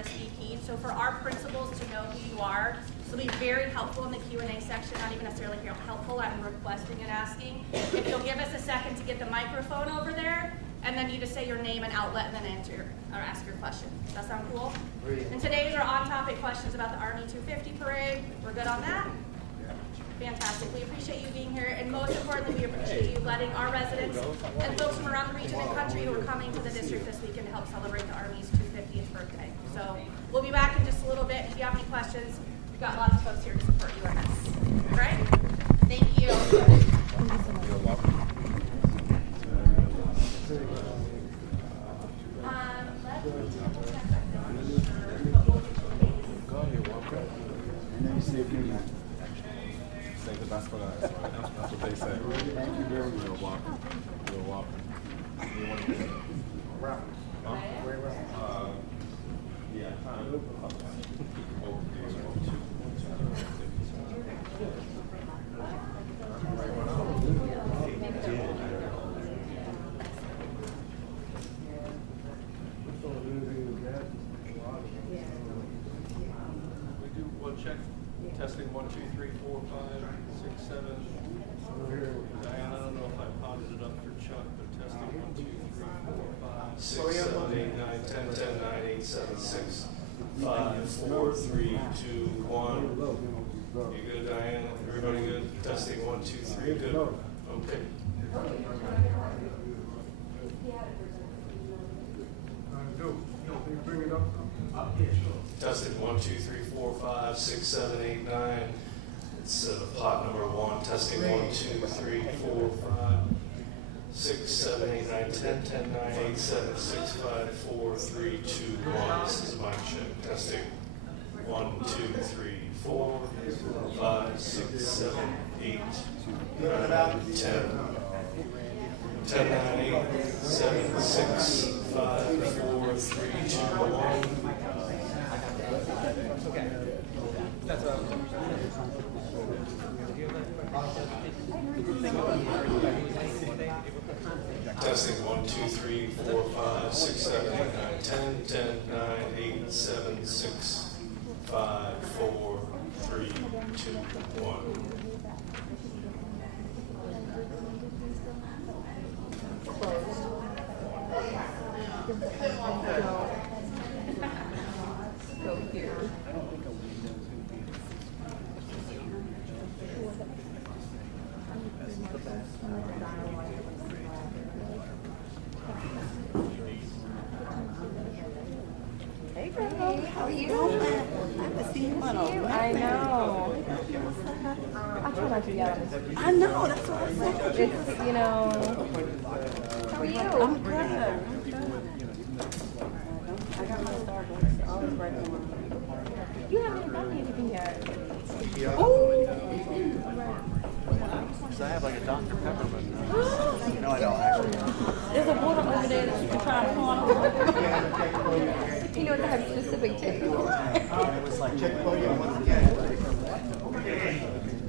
RSVP'd. So for our principals to know who you are, this will be very helpful in the Q&A section, not even necessarily helpful, I'm requesting and asking. If you'll give us a second to get the microphone over there, and then you just say your name and outlet and then ask your question. Does that sound cool? And today's are on-topic questions about the Army 250 parade. We're good on that? Fantastic. We appreciate you being here, and most importantly, we appreciate you letting our residents and folks from around the region and country who are coming to the district this weekend to help celebrate the Army's 250th birthday. So we'll be back in just a little bit. If you have any questions, we've got lots of folks here to support you on this. All right? Thank you. You're welcome. Save the best for last. That's what they say. Thank you very much. You're welcome. You're welcome. You want to do round? Huh? Yeah. Check. Testing 1, 2, 3, 4, 5, 6, 7. Diane, I don't know if I potted it up for Chuck, but testing 1, 2, 3, 4, 5, 6, 7, 8, 9, 10, 10, 9, 8, 7, 6, 5, 4, 3, 2, 1. You good, Diane? Everybody good? Testing 1, 2, 3. Good. Okay. Bring it up. Testing 1, 2, 3, 4, 5, 6, 7, 8, 9. It's pot number 1. Testing 1, 2, 3, 4, 5, 6, 7, 8, 9, 10, 10, 9, 8, 7, 6, 5, 4, 3, 2, 1. This is my check. Testing 1, 2, 3, 4, 5, 6, 7, 8, 9, 10. 10, 9, 8, 7, 6, 5, 4, 3, 2, 1. Okay. That's what I was Testing 1, 2, 3, 4, 5, 6, 7, 8, 9, 10, 10, 9, 8, 7, 6, 5, 4, 3, 2, 1. Go here. Hey girl, how are you? I haven't seen you in a while. I know. I try not to yell. I know, that's what I said. It's, you know. How are you? I'm good. I got my Starbucks. I was right on. You haven't done anything yet. Oh! So I have like a Dr. Peppermint. No, I don't actually. There's a water over there that you can try to pull on. You know, it has specific taste. It was like check podium once again.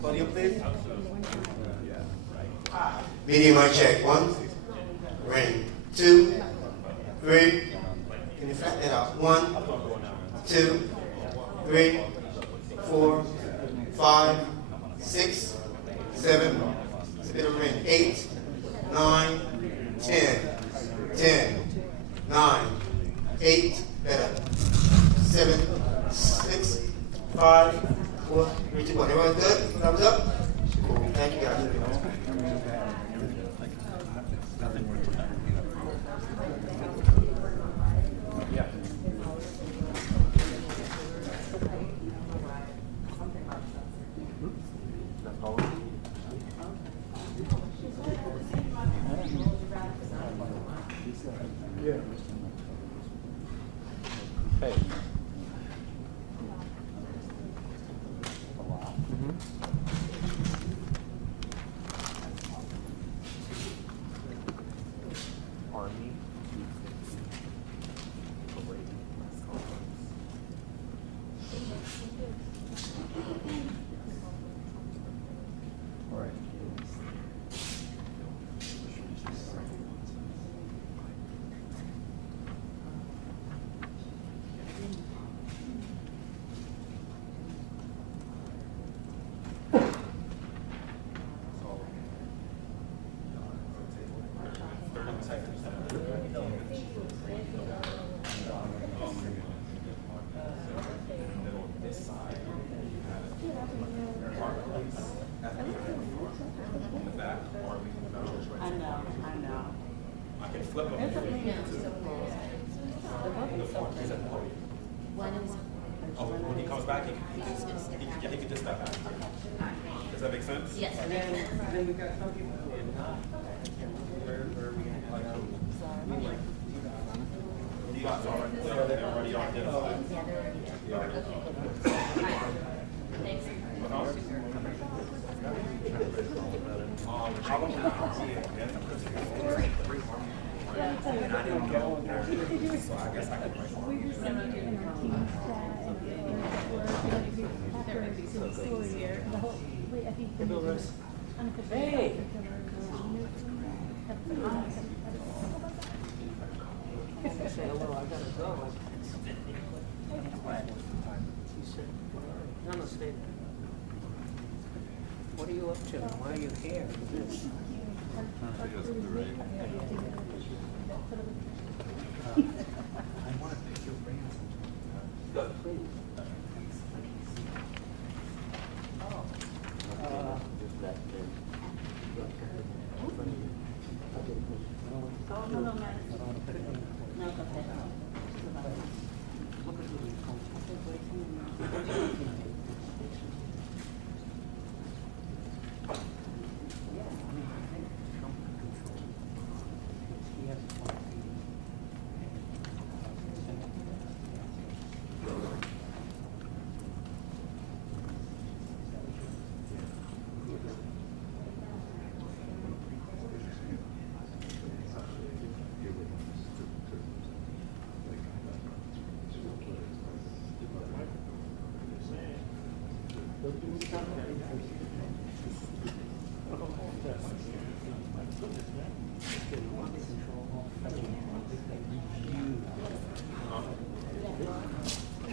Podium, please. Medium mic check. 1, ring. 2, 3. Can you flatten it out? 1, 2, 3, 4, 5, 6, 7. It's a bit of ring. 8, 9, 10, 10, 9, 8. Better. 7, 6, 5, 4, 3, 2, 1. Everyone good? Thumbs up? Cool. Thank you guys. Hey. the form. He's at the podium. Oh, when he comes back, he can just step out. Does that make sense? Yes. And then we've got some people who are not. Where are we going to like? That's all right. They're already identified. Yeah, they're already there. Yeah. Thanks. Hey. Say hello, I gotta go. No, stay there. What are you up to? Why are you here? I want to pick your brain.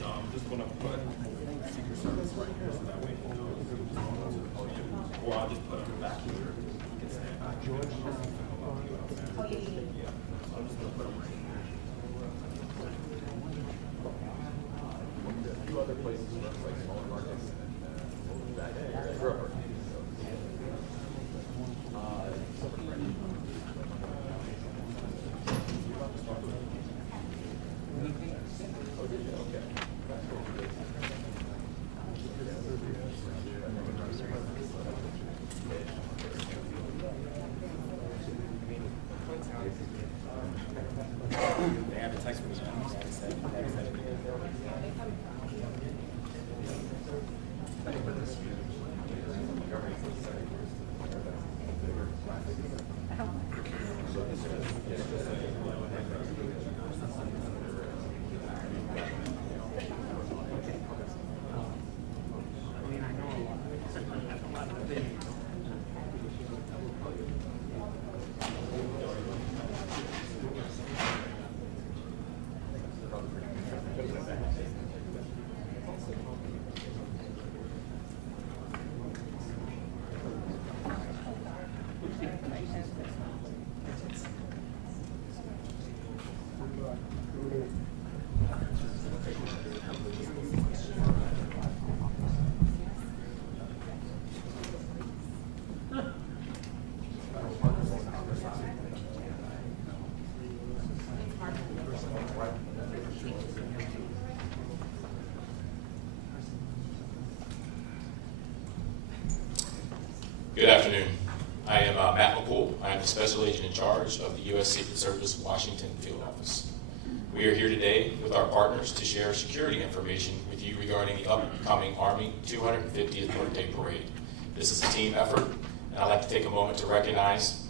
I'm just gonna put Secret Service right here so that way he knows who's going to the podium. Or I'll just put him back here. He can stand back here. Yeah. So I'm just gonna put him right here. A few other places where it's like smaller markets. They have a text from me. Good afternoon. I am Matt McCool. I am the Special Agent in charge of the U.S. Secret Service Washington Field Office. We are here today with our partners to share security information with you regarding the upcoming Army 250th Birthday Parade. This is a team effort, and I'd like to take a moment to recognize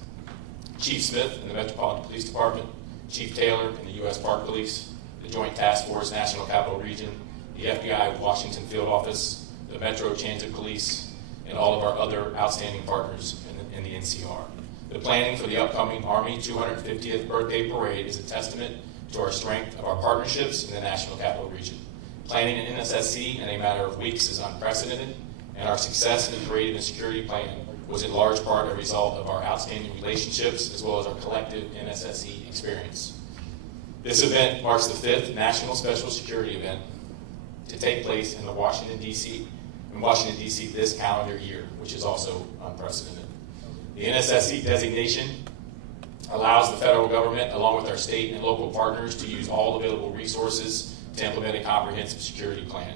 Chief Smith in the Metropolitan Police Department, Chief Taylor in the U.S. Park Police, the Joint Task Force National Capital Region, the FBI Washington Field Office, the Metro Transit Police, and all of our other outstanding partners in the NCR. The planning for the upcoming Army 250th Birthday Parade is a testament to our strength of our partnerships in the National Capital Region. Planning an NSSC in a matter of weeks is unprecedented, and our success in the parade and security plan was in large part a result of our outstanding relationships as well as our collective NSSC experience. This event marks the 5th National Special Security event to take place in Washington, D.C. this calendar year, which is also unprecedented. The NSSC designation allows the federal government, along with our state and local partners, to use all available resources to implement a comprehensive security plan.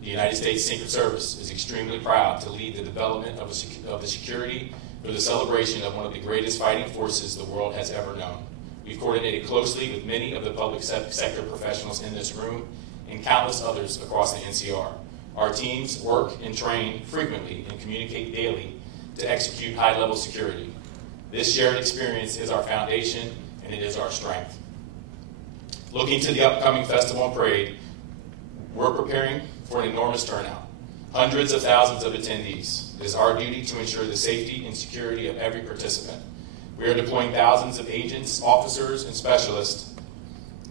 The United States Secret Service is extremely proud to lead the development of the security for the celebration of one of the greatest fighting forces the world has ever known. We've coordinated closely with many of the public sector professionals in this room and countless others across the NCR. Our teams work and train frequently and communicate daily to execute high-level security. This shared experience is our foundation and it is our strength. Looking to the upcoming festival and parade, we're preparing for an enormous turnout. Hundreds of thousands of attendees. It is our duty to ensure the safety and security of every participant. We are deploying thousands of agents, officers, and specialists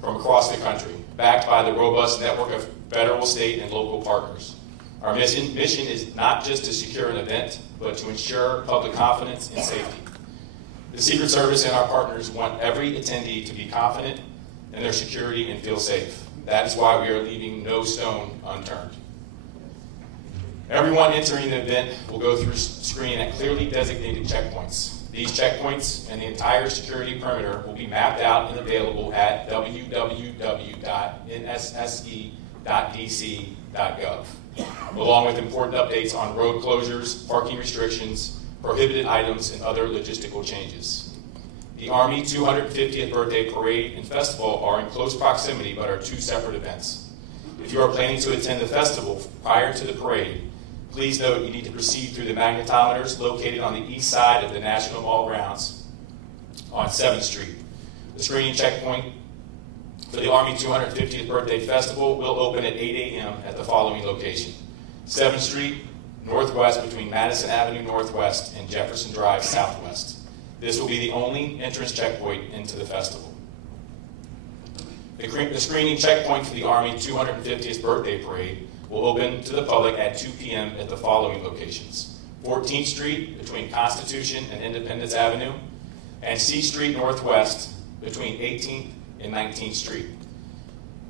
from across the country, backed by the robust network of federal, state, and local partners. Our mission is not just to secure an event, but to ensure public confidence and safety. The Secret Service and our partners want every attendee to be confident in their security and feel safe. That is why we are leaving no stone unturned. Everyone entering the event will go through screening at clearly designated checkpoints. These checkpoints and the entire security perimeter will be mapped out and available at www.nsse.dc.gov, along with important updates on road closures, parking restrictions, prohibited items, and other logistical changes. The Army 250th Birthday Parade and Festival are in close proximity but are two separate events. If you are planning to attend the festival prior to the parade, please note you need to proceed through the magnetometers located on the east side of the National Mall grounds on 7th Street. The screening checkpoint for the Army 250th Birthday Festival will open at 8 a.m. at the following location: 7th Street Northwest between Madison Avenue Northwest and Jefferson Drive Southwest. This will be the only entrance checkpoint into the festival. The screening checkpoint for the Army 250th Birthday Parade will open to the public at 2 p.m. at the following locations: 14th Street between Constitution and Independence Avenue, and C Street Northwest between 18th and 19th Street.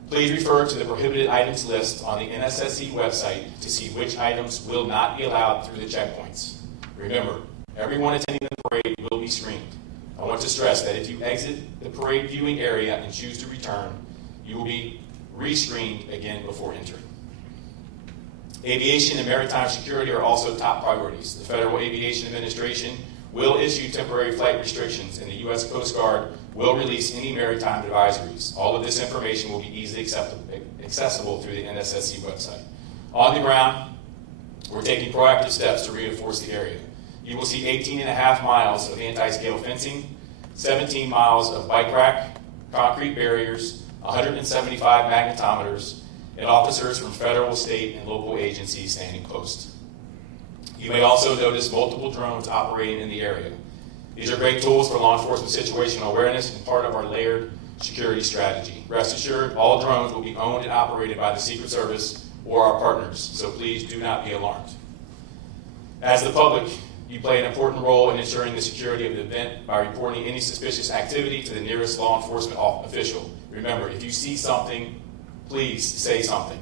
Please refer to the prohibited items list on the NSSE website to see which items will not be allowed through the checkpoints. Remember, everyone attending the parade will be screened. I want to stress that if you exit the parade viewing area and choose to return, you will be re-screened again before entering. Aviation and maritime security are also top priorities. The Federal Aviation Administration will issue temporary flight restrictions, and the U.S. Coast Guard will release any maritime advisories. All of this information will be easily accessible through the NSSE website. On the ground, we're taking proactive steps to reinforce the area. You will see 18.5 miles of anti-scale fencing, 17 miles of bike rack, concrete barriers, 175 magnetometers, and officers from federal, state, and local agencies standing post. You may also notice multiple drones operating in the area. These are great tools for law enforcement situational awareness and part of our layered security strategy. Rest assured, all drones will be owned and operated by the Secret Service or our partners, so please do not be alarmed. As the public, you play an important role in ensuring the security of the event by reporting any suspicious activity to the nearest law enforcement official. Remember, if you see something, please say something.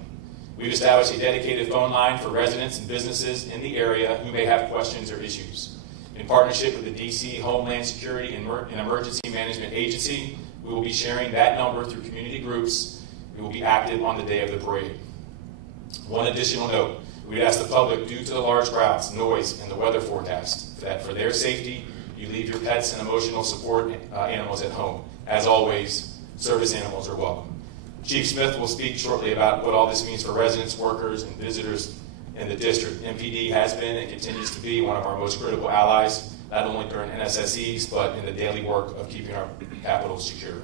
We've established a dedicated phone line for residents and businesses in the area who may have questions or issues. In partnership with the D.C. Homeland Security and Emergency Management Agency, we will be sharing that number through community groups. We will be active on the day of the parade. One additional note, we would ask the public, due to the large crowds, noise, and the weather forecast, that for their safety, you leave your pets and emotional support animals at home. As always, service animals are welcome. Chief Smith will speak shortly about what all this means for residents, workers, and visitors in the district. MPD has been and continues to be one of our most critical allies, not only during NSSEs, but in the daily work of keeping our capital secure.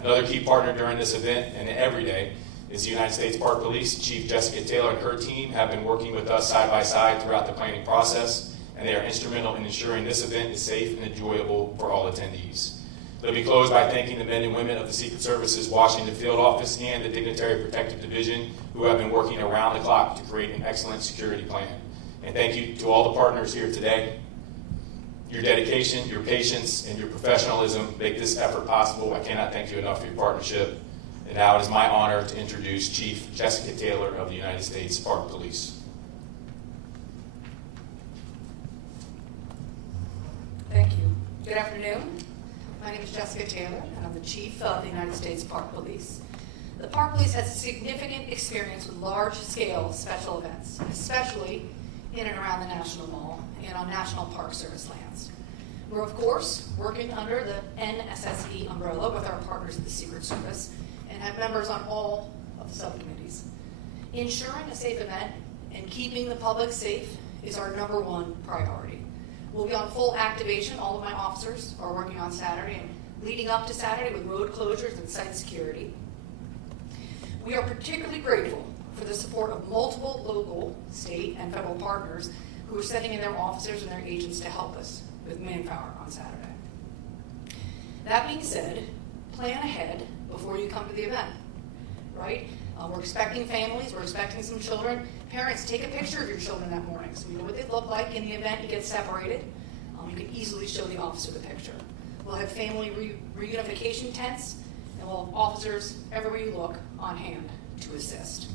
Another key partner during this event and every day is the United States Park Police. Chief Jessica Taylor and her team have been working with us side by side throughout the planning process, and they are instrumental in ensuring this event is safe and enjoyable for all attendees. Let me close by thanking the men and women of the Secret Service's Washington Field Office and the Dignitary Protective Division who have been working around the clock to create an excellent security plan. And thank you to all the partners here today. Your dedication, your patience, and your professionalism make this effort possible. I cannot thank you enough for your partnership. And now it is my honor to introduce Chief Jessica Taylor of the United States Park Police. Thank you. Good afternoon. My name is Jessica Taylor, and I'm the Chief of the United States Park Police. The Park Police has significant experience with large-scale special events, especially in and around the National Mall and on National Park Service lands. We're, of course, working under the NSSE umbrella with our partners at the Secret Service and have members on all of the subcommittees. Ensuring a safe event and keeping the public safe is our #1 priority. We'll be on full activation. All of my officers are working on Saturday and leading up to Saturday with road closures and site security. We are particularly grateful for the support of multiple local, state, and federal partners who are sending in their officers and their agents to help us with manpower on Saturday. That being said, plan ahead before you come to the event, right? We're expecting families, we're expecting some children. Parents, take a picture of your children that morning so we know what they look like in the event you get separated. You can easily show the officer the picture. We'll have family reunification tents, and we'll have officers, everywhere you look, on hand to assist.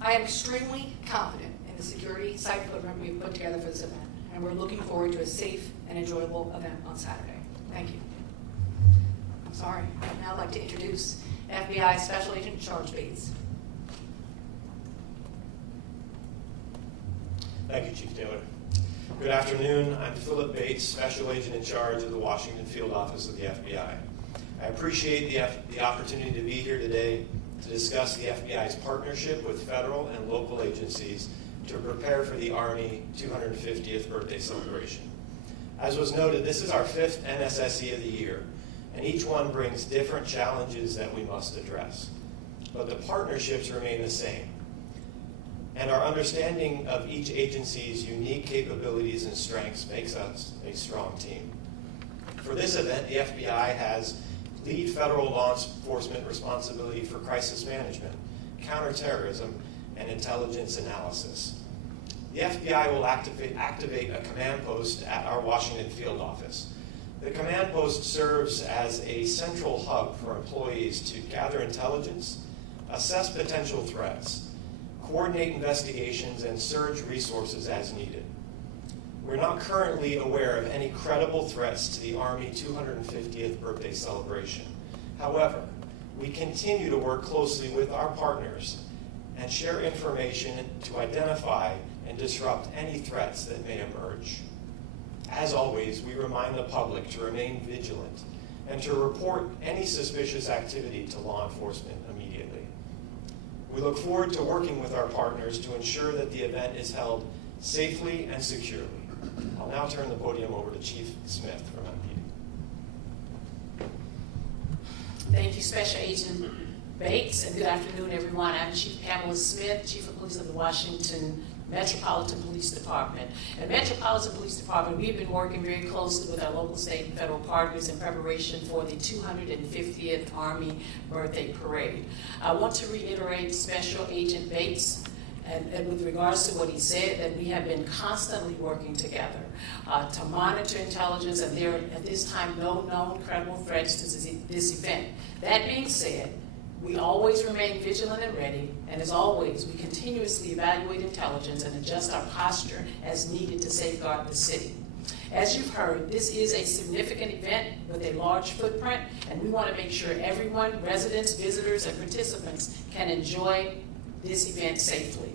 I am extremely confident in the security site footprint we've put together for this event, and we're looking forward to a safe and enjoyable event on Saturday. Thank you. I'm sorry. I'd now like to introduce FBI Special Agent Charge Bates. Thank you, Chief Taylor. Good afternoon. I'm Philip Bates, Special Agent in charge of the Washington Field Office of the FBI. I appreciate the opportunity to be here today to discuss the FBI's partnership with federal and local agencies to prepare for the Army 250th birthday celebration. As was noted, this is our 5th NSSE of the year, and each one brings different challenges that we must address. But the partnerships remain the same. And our understanding of each agency's unique capabilities and strengths makes us a strong team. For this event, the FBI has lead federal law enforcement responsibility for crisis management, counterterrorism, and intelligence analysis. The FBI will activate a command post at our Washington field office. The command post serves as a central hub for employees to gather intelligence, assess potential threats, coordinate investigations, and surge resources as needed. We're not currently aware of any credible threats to the Army 250th birthday celebration. However, we continue to work closely with our partners and share information to identify and disrupt any threats that may emerge. As always, we remind the public to remain vigilant and to report any suspicious activity to law enforcement immediately. We look forward to working with our partners to ensure that the event is held safely and securely. I'll now turn the podium over to Chief Smith from MPD. Thank you, Special Agent Bates, and good afternoon, everyone. I'm Chief Pamela Smith, Chief of Police of the Washington Metropolitan Police Department. At Metropolitan Police Department, we've been working very closely with our local, state, and federal partners in preparation for the 250th Army Birthday Parade. I want to reiterate Special Agent Bates and with regards to what he said, that we have been constantly working together to monitor intelligence, and there are at this time no known credible threats to this event. That being said, we always remain vigilant and ready, and as always, we continuously evaluate intelligence and adjust our posture as needed to safeguard the city. As you've heard, this is a significant event with a large footprint, and we want to make sure everyone, residents, visitors, and participants can enjoy this event safely.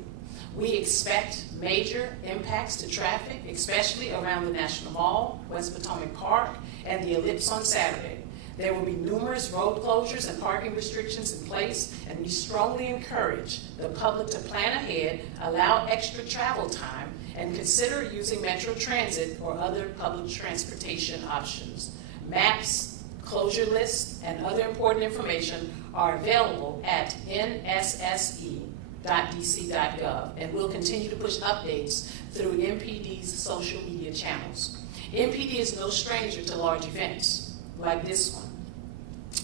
We expect major impacts to traffic, especially around the National Mall, West Potomac Park, and the Ellipse on Saturday. There will be numerous road closures and parking restrictions in place, and we strongly encourage the public to plan ahead, allow extra travel time, and consider using Metro Transit or other public transportation options. Maps, closure lists, and other important information are available at nsse.dc.gov, and we'll continue to push updates through MPD's social media channels. MPD is no stranger to large events like this one.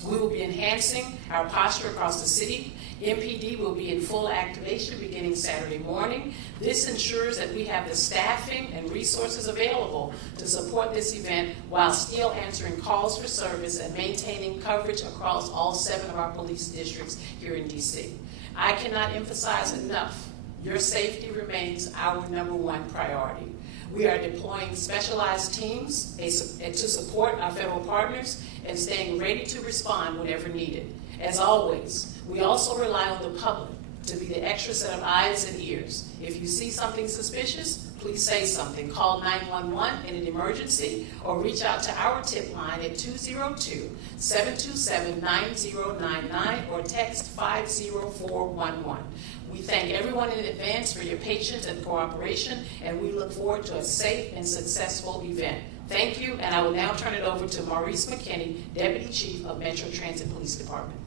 We will be enhancing our posture across the city. MPD will be in full activation beginning Saturday morning. This ensures that we have the staffing and resources available to support this event while still answering calls for service and maintaining coverage across all 7 of our police districts here in DC. I cannot emphasize enough, your safety remains our #1 priority. We are deploying specialized teams to support our federal partners and staying ready to respond whenever needed. As always, we also rely on the public to be the extra set of eyes and ears. If you see something suspicious, please say something. Call 911 in an emergency or reach out to our tip line at 202-727-9099 or text 50411. We thank everyone in advance for your patience and cooperation, and we look forward to a safe and successful event. Thank you, and I will now turn it over to Maurice McKinney, Deputy Chief of Metro Transit Police Department.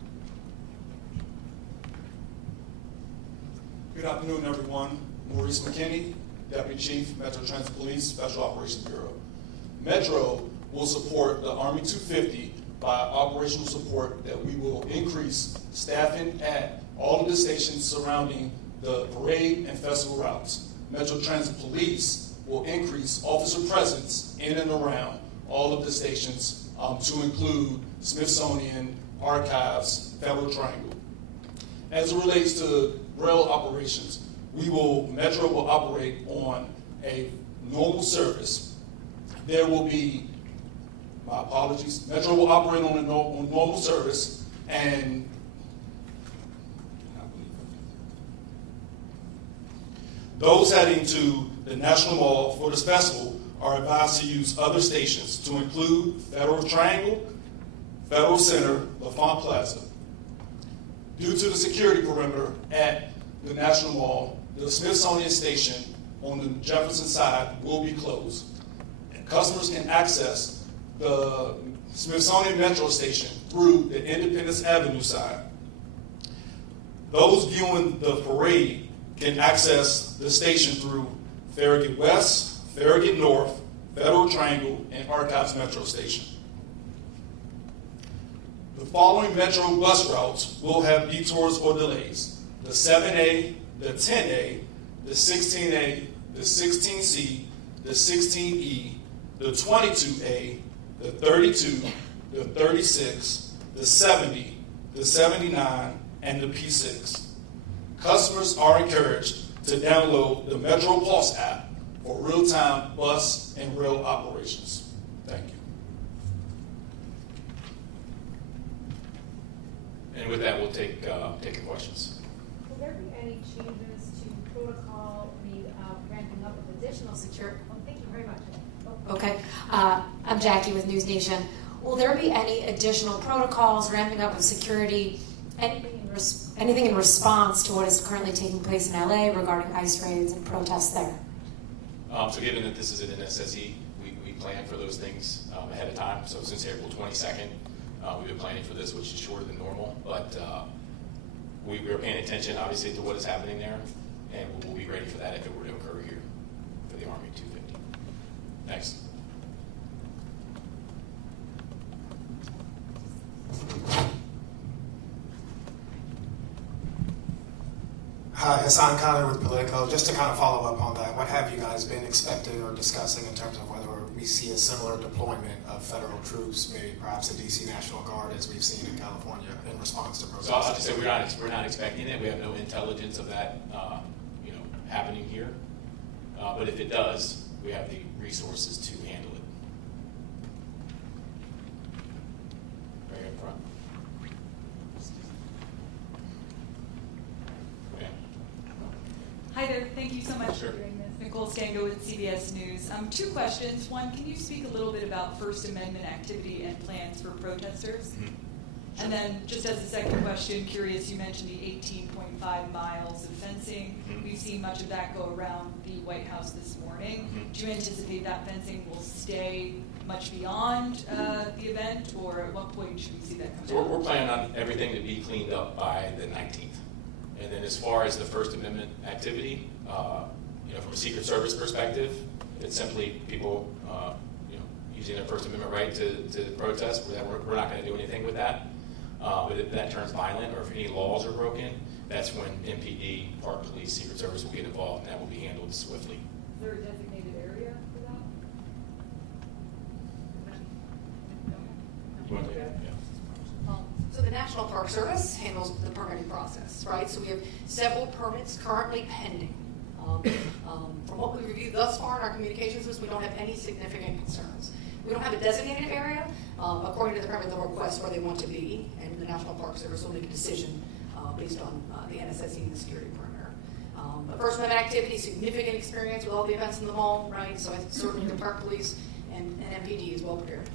Good afternoon, everyone. Maurice McKinney, Deputy Chief, Metro Transit Police, Special Operations Bureau. Metro will support the Army 250 by operational support that we will increase staffing at all of the stations surrounding the parade and festival routes. Metro Transit Police will increase officer presence in and around all of the stations to include Smithsonian, Archives, Federal Triangle. As it relates to rail operations, Metro will operate on a normal service. There will be, my apologies, Metro will operate on normal service, and those heading to the National Mall for this festival are advised to use other stations to include Federal Triangle, Federal Center, LaFont Plaza. Due to the security perimeter at the National Mall, the Smithsonian station on the Jefferson side will be closed. And customers can access the Smithsonian Metro station through the Independence Avenue side. Those viewing the parade can access the station through Farragut West, Farragut North, Federal Triangle, and Archives Metro Station. The following Metro bus routes will have detours or delays: the 7A, the 10A, the 16A, the 16C, the 16E, the 22A, the 32, the 36, the 70, the 79, and the P6. Customers are encouraged to download the Metro Pulse app for real-time bus and rail operations. Thank you. And with that, we'll take your questions. Will there be any changes to protocol, ramping up of additional security? Oh, thank you very much. Oh. Okay, I'm Jackie with News Nation. Will there be any additional protocols, ramping up of security, anything in response to what is currently taking place in LA regarding ICE raids and protests there? So given that this is an NSSE, we plan for those things ahead of time. So since April 22nd, we've been planning for this, which is shorter than normal. But we are paying attention, obviously, to what is happening there, and we'll be ready for that if it were to occur here for the Army 250. Next. Hi, Hassan Khalid with Politico. Just to kind of follow up on that, what have you guys been expecting or discussing in terms of whether we see a similar deployment of federal troops, maybe perhaps a DC National Guard as we've seen in California in response to protests? So I'll just say we're not expecting it. We have no intelligence of that happening here. But if it does, we have the resources to handle it. Right in front. Hi there, thank you so much Sure. for doing this. Nicole Stango with CBS News. Two questions. One, can you speak a little bit about First Amendment activity and plans for protesters? Mm-hmm. And then just as a second question, curious, you mentioned the 18.5 miles of fencing. Mm-hmm. We've seen much of that go around the White House this morning. Mm-hmm. Do you anticipate that fencing will stay much beyond the event, or at what point should we see that come So down? we're planning on everything to be cleaned up by the 19th. And then as far as the First Amendment activity, from a Secret Service perspective, it's simply people using their First Amendment right to protest. We're not going to do anything with that. But if that turns violent or if any laws are broken, that's when MPD, Park Police, Secret Service will get involved, and that will be handled swiftly. Is there a designated area for that? You want to- yeah. So the National Park Service handles the permitting process, right? So we have several permits currently pending From what we reviewed thus far in our communications list, we don't have any significant concerns. We don't have a designated area. According to the permit, they'll request where they want to be, and the National Park Service will make a decision based on the NSSE and the security perimeter. But First Amendment activity, significant experience with all the events in the mall, right? So certainly the Park Police and MPD is well prepared.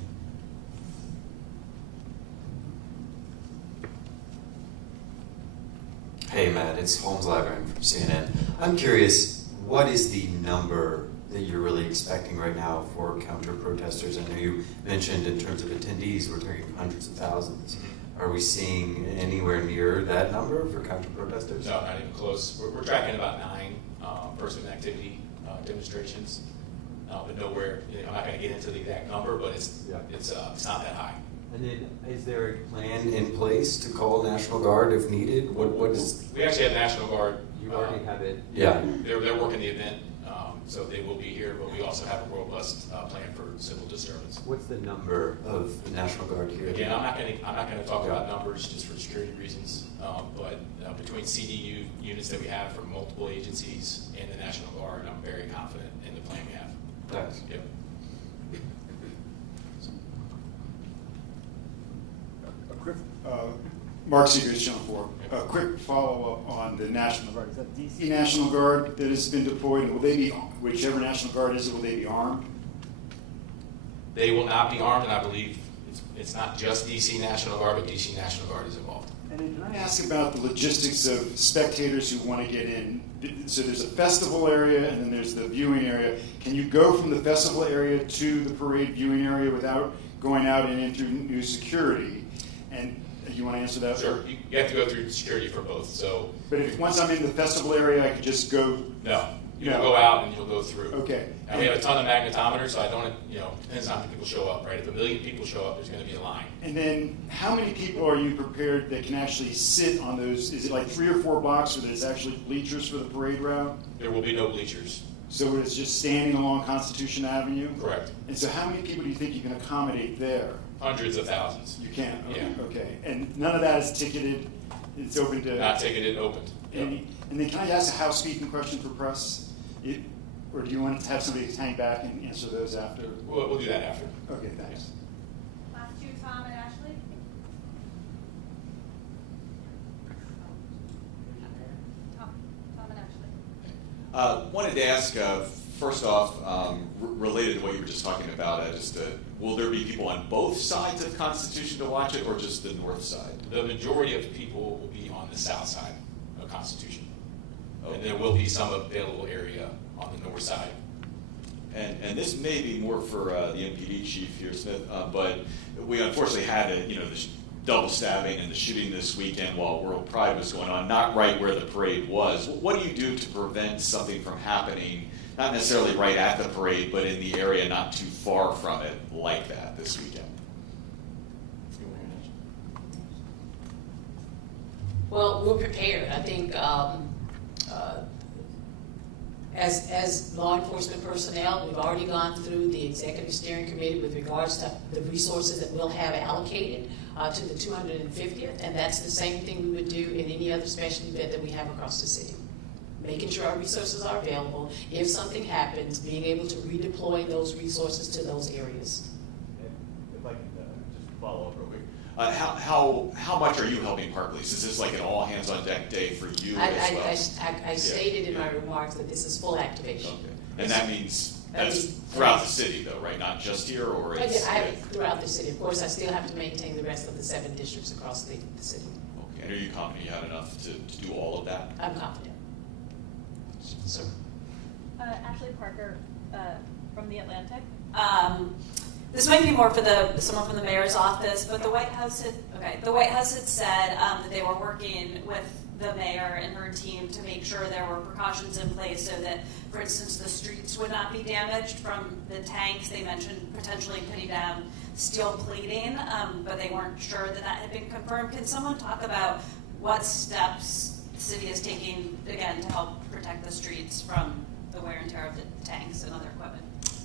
Hey Matt, it's Holmes Labyrinth from CNN. I'm curious, what is the number that you're really expecting right now for counter-protesters? I know you mentioned in terms of attendees, we're talking hundreds of thousands. Are we seeing anywhere near that number for counter-protesters? No, not even close. We're tracking about 9 First Amendment activity demonstrations, but nowhere. I'm not going to get into the exact number, but it's not that high. And then, is there a plan in place to call National Guard if needed? What is? We actually have National Guard. You already have it. Yeah, they're working the event, so they will be here. But we also have a robust plan for civil disturbance. What's the number of the National Guard here? Again, I'm not going to talk about numbers just for security reasons. But between CDU units that we have from multiple agencies and the National Guard, I'm very confident in the plan we have. Thanks. Yep. Mark Seegers, Channel 4. A quick follow-up on the National Guard. Is that DC National Guard that has been deployed? Will they be, whichever National Guard is it, will they be armed? They will not be armed, and I believe it's not just DC National Guard, but DC National Guard is involved. And then can I ask about the logistics of spectators who want to get in? So there's a festival area, and then there's the viewing area. Can you go from the festival area to the parade viewing area without going out and in through new security? And you want to answer that? Sure. You have to go through security for both. So, but if once I'm in the festival area, I could just go. No, you'll go out and you'll go through. Okay. And we have a ton of magnetometers, so I don't. Depends on how many people show up, right? If 1 million people show up, there's going to be a line. And then, how many people are you prepared that can actually sit on those? Is it like 3 or 4 blocks where there's actually bleachers for the parade route? There will be no bleachers. So it's just standing along Constitution Avenue? Correct. And so, how many people do you think you can accommodate there? Hundreds of thousands. You can? Okay. Yeah. Okay. And none of that is ticketed? It's open to... Not ticketed, opened. And then can I ask a housekeeping question for press? Or do you want to have somebody hang back and answer those after? We'll do that after. Okay, thanks. Last 2, Tom and Ashley. Tom and Ashley. Wanted to ask, first off, related to what you were just talking about, will there be people on both sides of Constitution to watch it, or just the north side? The majority of people will be on the south side of Constitution. Okay. And there will be some available area on the north side. And this may be more for the MPD chief here, Smith, but we unfortunately had the double stabbing and the shooting this weekend while World Pride was going on, not right where the parade was. What do you do to prevent something from happening, not necessarily right at the parade, but in the area not too far from it like that this weekend? Well, we're prepared. I think as law enforcement personnel, we've already gone through the executive steering committee with regards to the resources that we'll have allocated to the 250th, and that's the same thing we would do in any other special event that we have across the city. Making sure our resources are available. If something happens, being able to redeploy those resources to those areas. If I can just follow up real quick. How much are you helping Park Police? Is this like an all hands on deck day for you as well? I stated in my remarks that this is full activation. Okay. And that means that's throughout the city though, right? Not just here, or it's... Throughout the city. Of course, I still have to maintain the rest of the 7 districts across the city. Okay. And are you confident you have enough to do all of that? I'm confident. Sir. Ashley Parker from The Atlantic. This might be more for someone from the mayor's office, but the White House had said that they were working with the mayor and her team to make sure there were precautions in place so that, for instance, the streets would not be damaged from the tanks. They mentioned potentially putting down steel plating, but they weren't sure that had been confirmed. Can someone talk about what steps the city is taking, again, to help protect the streets from the wear and tear of the tanks and other equipment?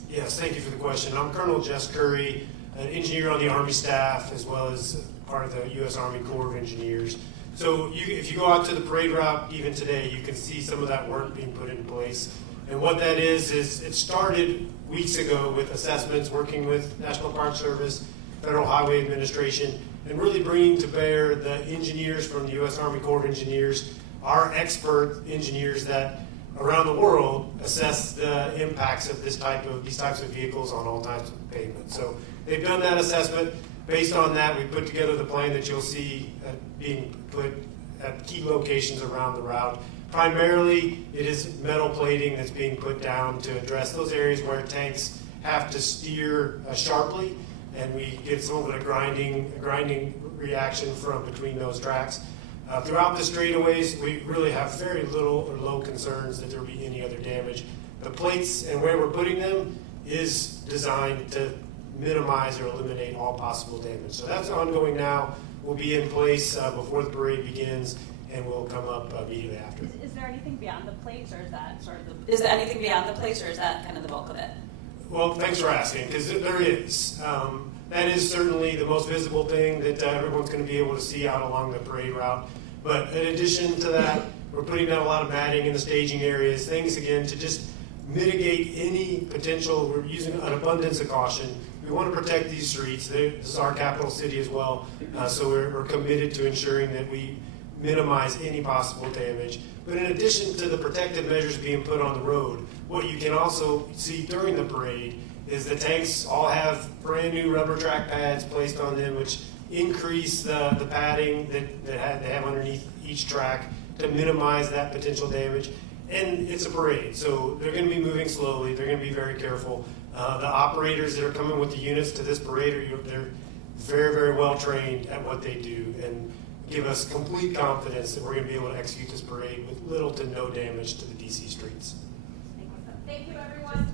Yes, thank you for the question. I'm Colonel Jess Curry, an engineer on the Army staff, as well as part of the U.S. Army Corps of Engineers. So if you go out to the parade route even today, you can see some of that work being put in place. And what that is it started weeks ago with assessments, working with National Park Service, Federal Highway Administration, and really bringing to bear the engineers from the U.S. Army Corps of Engineers, our expert engineers that around the world assess the impacts of these types of vehicles on all types of pavement. So they've done that assessment. Based on that, we put together the plan that you'll see being put at key locations around the route. Primarily, it is metal plating that's being put down to address those areas where tanks have to steer sharply, and we get some of the grinding reaction from between those tracks. Throughout the straightaways, we really have very little or low concerns that there will be any other damage. The plates and where we're putting them is designed to minimize or eliminate all possible damage. So that's ongoing now. Will be in place before the parade begins, and will come up immediately after. Is there anything beyond the plates, or is that sort of the? Is there anything beyond the plates, or is that kind of the bulk of it? Well, thanks for asking, because there is. That is certainly the most visible thing that everyone's going to be able to see out along the parade route. But in addition to that, we're putting down a lot of matting in the staging areas, things again to just mitigate any potential. We're using an abundance of caution. We want to protect these streets. This is our capital city as well, so we're committed to ensuring that we minimize any possible damage. But in addition to the protective measures being put on the road, what you can also see during the parade is the tanks all have brand new rubber track pads placed on them, which increase the padding that they have underneath each track to minimize that potential damage. And it's a parade, so they're going to be moving slowly. They're going to be very careful. The operators that are coming with the units to this parade, they're very, very well trained at what they do, and give us complete confidence that we're going to be able to execute this parade with little to no damage to the DC streets. Thank you, everyone.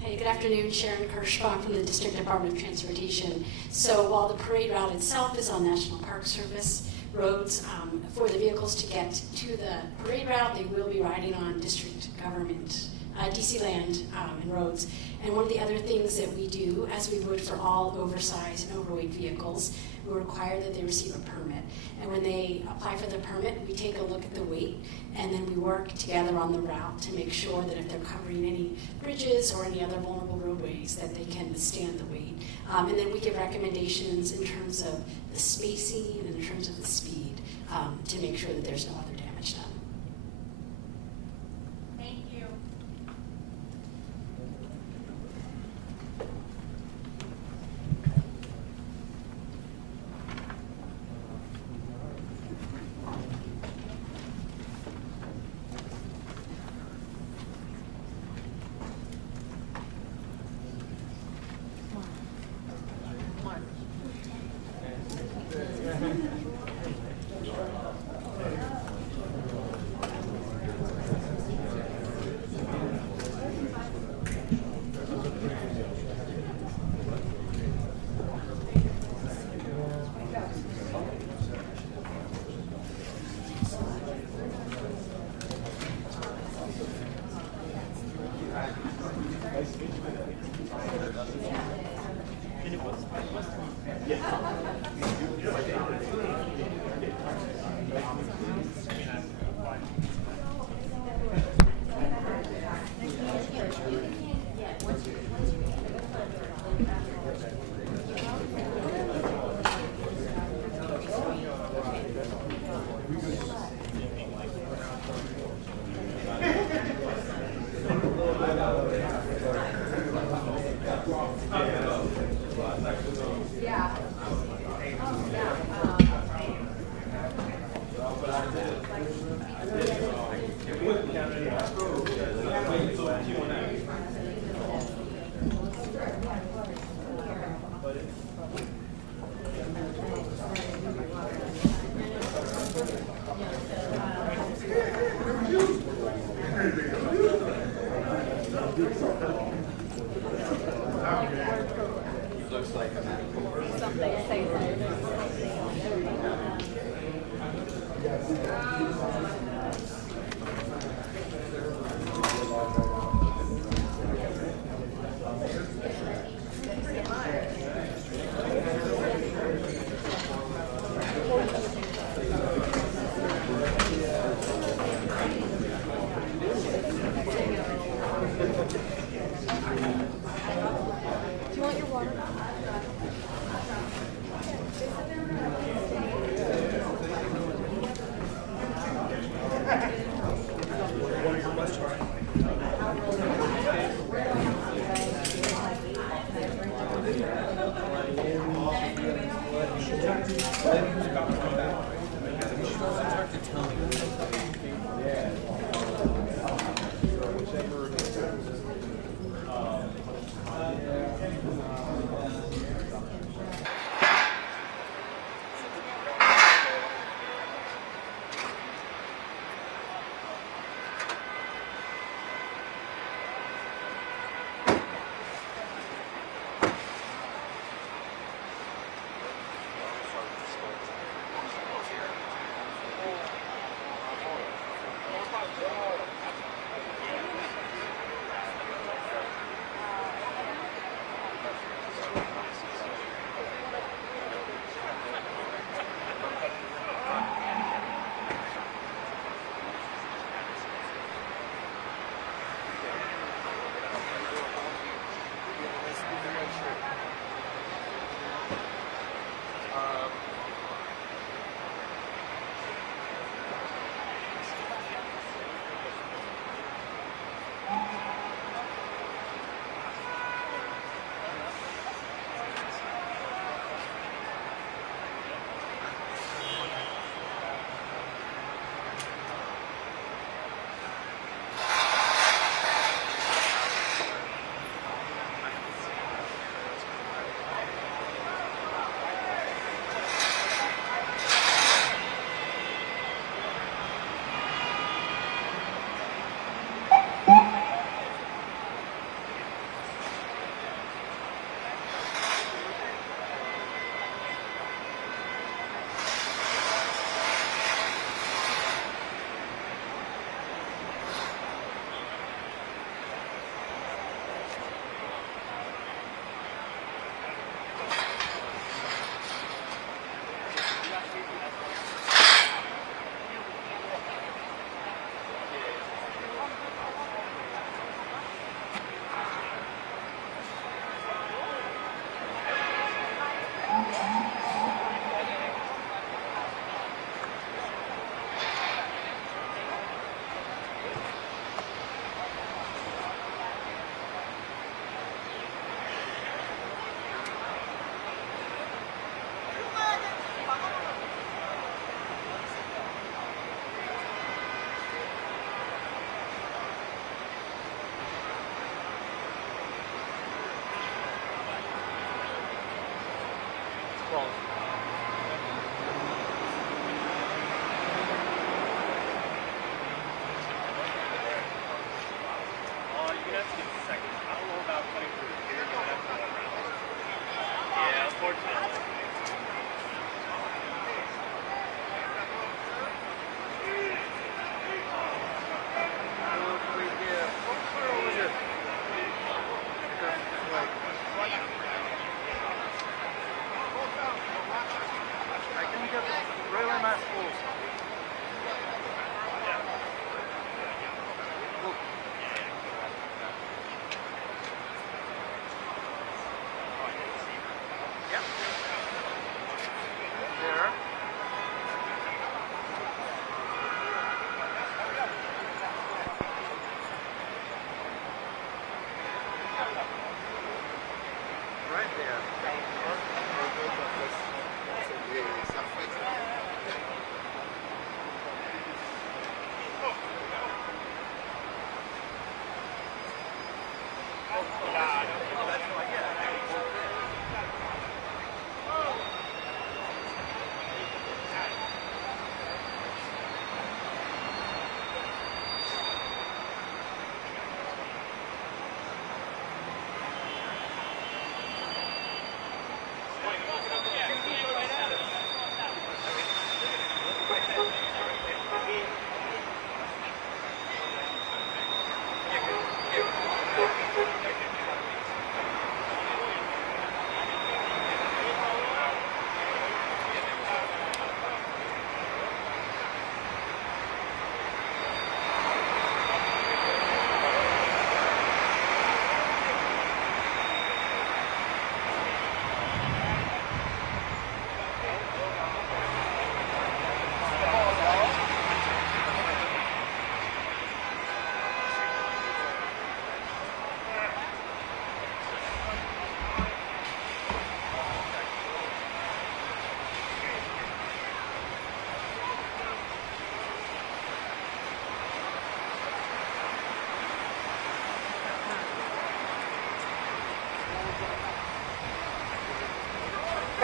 Hey, good afternoon. Sharon Kirschbaum from the District Department of Transportation. So while the parade route itself is on National Park Service roads, for the vehicles to get to the parade route, they will be riding on district government, DC land and roads. And one of the other things that we do, as we would for all oversized and overweight vehicles, we require that they receive a permit. And when they apply for the permit, we take a look at the weight, and then we work together on the route to make sure that if they're covering any bridges or any other vulnerable roadways, that they can withstand the weight. And then we give recommendations in terms of the spacing and in terms of the speed to make sure that there's no other damage done. Thank you.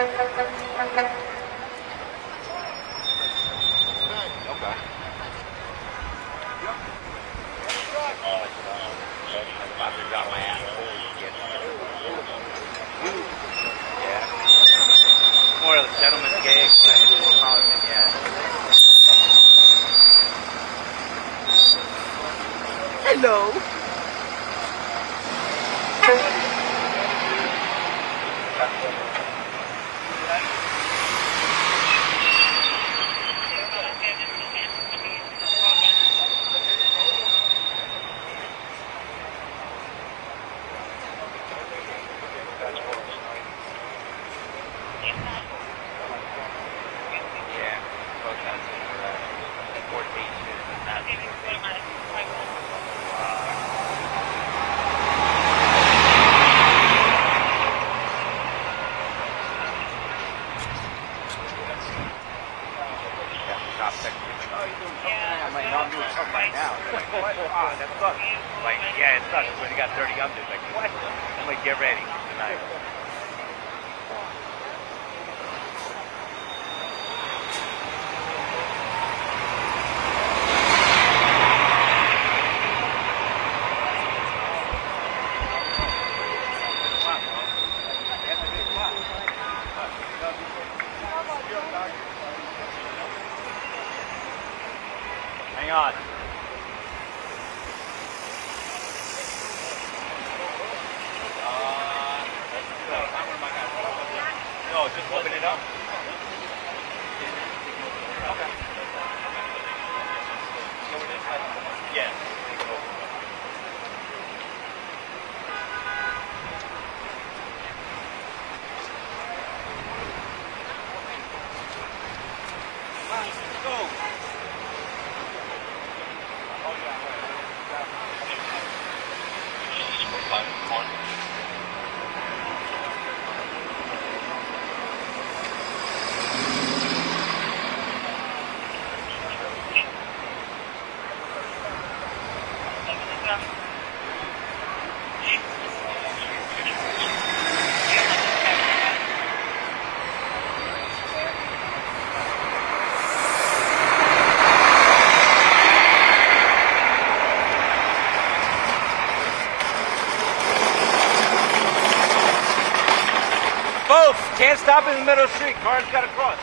More of the gentleman's gig. Hello. Like, yeah, it sucks when you got 30 unders. Like, what? I'm like, get ready tonight. Hang on. No, just open it up. Okay. Yeah. Let's go. Folks, can't stop in the middle of the street. Cars got to cross.